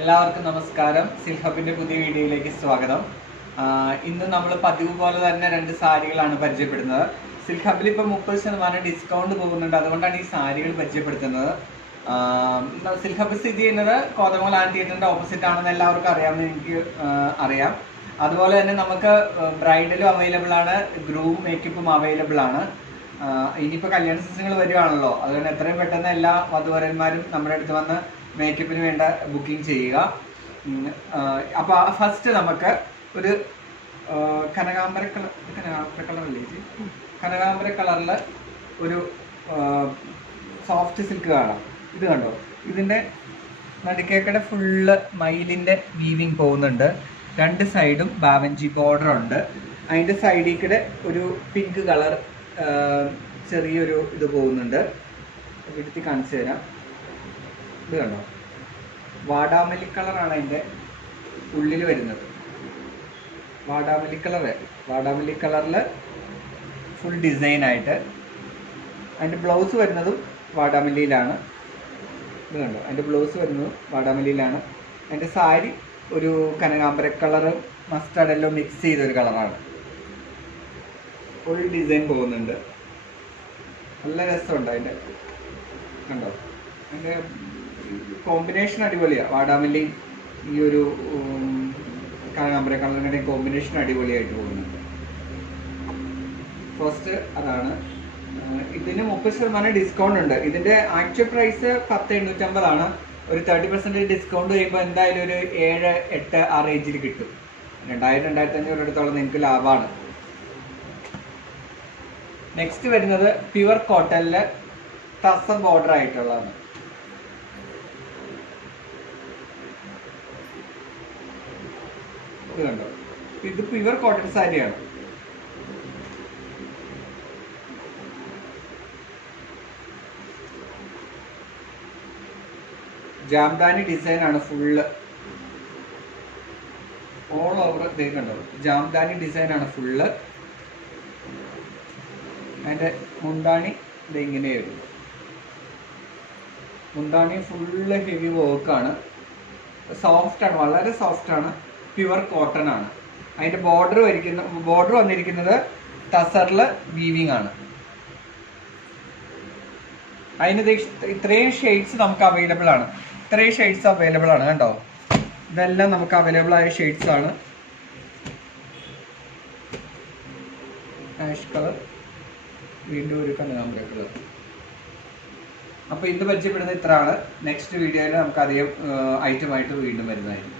എല്ലാവർക്കും നമസ്കാരം. സിൽക്ക് ഹബിന്റെ പുതിയ വീഡിയോയിലേക്ക് സ്വാഗതം. ഇന്ന് നമ്മൾ പതിവ് പോലെ തന്നെ രണ്ട് സാരികളാണ് പരിചയപ്പെടുന്നത്. സിൽക്ക് ഹബിൽ ഇപ്പോൾ 30% ഡിസ്കൗണ്ട് പോകുന്നുണ്ട്, അതുകൊണ്ടാണ് ഈ സാരികൾ പരിചയപ്പെടുത്തുന്നത്. സിൽക്ക് ഹബ് സ്ഥിതി ചെയ്യുന്നത് കോതമംഗലം ആൻഡ് തിയേറ്ററിന്റെ ഓപ്പോസിറ്റ് ആണെന്ന് എല്ലാവർക്കും അറിയാമെന്ന് എനിക്ക് അറിയാം. അതുപോലെ തന്നെ നമുക്ക് ബ്രൈഡലും അവൈലബിൾ ആണ്, ഗ്രൂം മേക്കപ്പും അവൈലബിൾ ആണ്. ഇനിയിപ്പോൾ കല്യാണ സീസണുകൾ വരികയാണല്ലോ, അതുകൊണ്ട് എത്രയും പെട്ടെന്ന് എല്ലാ വധുവരന്മാരും നമ്മുടെ അടുത്ത് വന്ന് മേക്കപ്പിന് വേണ്ട ബുക്കിംഗ് ചെയ്യുക. അപ്പോൾ ഫസ്റ്റ് നമുക്ക് ഒരു കനകാംബര കളറിൽ ഒരു സോഫ്റ്റ് സിൽക്ക് കാണാം. ഇത് കണ്ടോ, ഇതിൻ്റെ നടുക്കേക്കടെ ഫുള്ള് മയിലിൻ്റെ വീവിങ് പോകുന്നുണ്ട്. രണ്ട് സൈഡും ബാവഞ്ചി ബോർഡർ ഉണ്ട്. അതിൻ്റെ സൈഡിൽ കൂടെ ഒരു പിങ്ക് കളർ ചെറിയൊരു ഇത് പോകുന്നുണ്ട്. എടുത്ത് കാണിച്ചു തരാം. ഇത് കണ്ടോ, വാടാമല്ലി കളറാണ് അതിൻ്റെ ഉള്ളിൽ വരുന്നത്. വാടാമല്ലി കളറിൽ ഫുൾ ഡിസൈനായിട്ട്. അതിൻ്റെ ബ്ലൗസ് വരുന്നതും വാടാമല്ലിയിലാണ്. ഇത് കണ്ടോ, അതിൻ്റെ ബ്ലൗസ് വരുന്നതും വാടാമല്ലിയിലാണ്. അതിൻ്റെ സാരി ഒരു കനകാംബര കളറ് മസ്റ്റാർഡ് എല്ലാം മിക്സ് ചെയ്തൊരു കളറാണ്. ഫുൾ ഡിസൈൻ പോകുന്നുണ്ട്, നല്ല രസമുണ്ട്. അതിൻ്റെ കണ്ടോ, അതിൻ്റെ കോമ്പിനേഷൻ അടിപൊളിയാണ്. വാടാമല്ലി ഈ ഒരു കനകാംബര കളറിൻ്റെ കോമ്പിനേഷൻ അടിപൊളിയായിട്ട് പോകുന്നുണ്ട്. ഫസ്റ്റ് അതാണ്. ഇതിന് 30% ഡിസ്കൗണ്ട് ഉണ്ട്. ഇതിൻ്റെ ആക്ച്വൽ പ്രൈസ് 10,850 ഒരു 30% ഡിസ്കൗണ്ട് ചെയ്യുമ്പോൾ എന്തായാലും ഒരു 7-8 ആ റേഞ്ചിൽ കിട്ടും. 2,000-2,500 അടുത്തോളം നിങ്ങൾക്ക് ലാഭമാണ്. നെക്സ്റ്റ് വരുന്നത് പ്യുവർ കോട്ടണിൽ ടസർ ബോർഡർ ആയിട്ടുള്ളതാണ്. ഇത് കണ്ടോ, ഇത് പ്യുവർ കോട്ടൺ സാരിയാണ്. ജാംദാനി ഡിസൈൻ ആണ് ഫുള്ള് ഓൾ ഓവർ. ഇത് കണ്ടോ, ജാംദാനി ഡിസൈൻ ആണ് ഫുള്ള്. അതിൻ്റെ മുന്താണി ഇത് ഇങ്ങനെയായിരുന്നു. മുന്താണി ഫുള്ള് ഹെവി വർക്കാണ്. സോഫ്റ്റാണ്, വളരെ സോഫ്റ്റാണ്. പ്യുവർ കോട്ടൺ ആണ്. അതിൻ്റെ ബോർഡർ വന്നിരിക്കുന്നത് ടസറിൽ വീവിങ് ആണ്. അതിന് ഇത്രയും ഷെയ്ഡ്സ് നമുക്ക് അവൈലബിൾ ആണ്. കണ്ടോ, ഇതെല്ലാം നമുക്ക് അവൈലബിൾ ആയ ഷെയ്ഡ്സ് ആണ്. ആഷ് കളർ, വീണ്ടും ഒരു കനകാംബര കളർ. അപ്പോൾ ഇന്ന് പരിചയപ്പെടുന്നത് ഇത്രയാണ്. നെക്സ്റ്റ് വീഡിയോയിൽ നമുക്ക് അധികം ഐറ്റമായിട്ട് വീണ്ടും വരുന്നതായിരിക്കും.